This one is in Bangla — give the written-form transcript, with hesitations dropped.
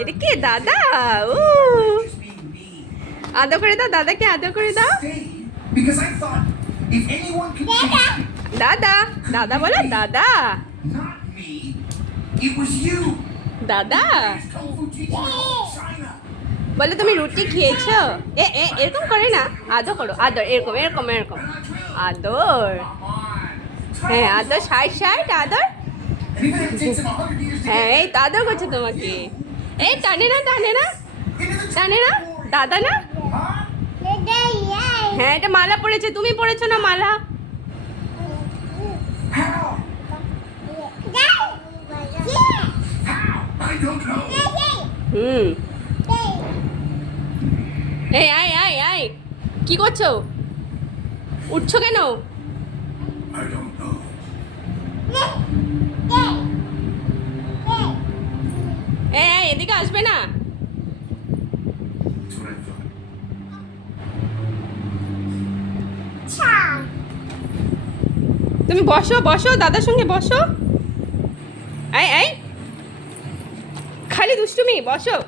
এটা কে দাদা? ও আদর করে দাও, দাদাকে আদর করে দাও। Because I thought if anyone could change me, দাদা দাদা বলো, দাদা not me, it was you. দাদা Kung Fu teacher in all of China. বলো তুমি রুটি খেয়েছো? এরকম করে না, আদর করো, আদর এরকম এরকম এরকম আদর। হ্যাঁ আদর, সাইড সাইড আদর। And even if it takes him 100 years to হ্যাঁ get এই তো আদর করছে তোমাকে। এই টানে না টানে না into the টানে না, দাদা না? huh? হ্যাঁ এটা মালা পড়েছে, তুমি পড়েছো না মালা? How? How? I don't know. হুম এই আয় আয় আয়, কি করছো? উঠছো কেন? I don't know. এই আয়, এদিকে আসবে না? That's what I thought. তুমি বসো বসো, দাদার সঙ্গে বসো। আয় আয়, খালি দুষ্টুমি, বসো।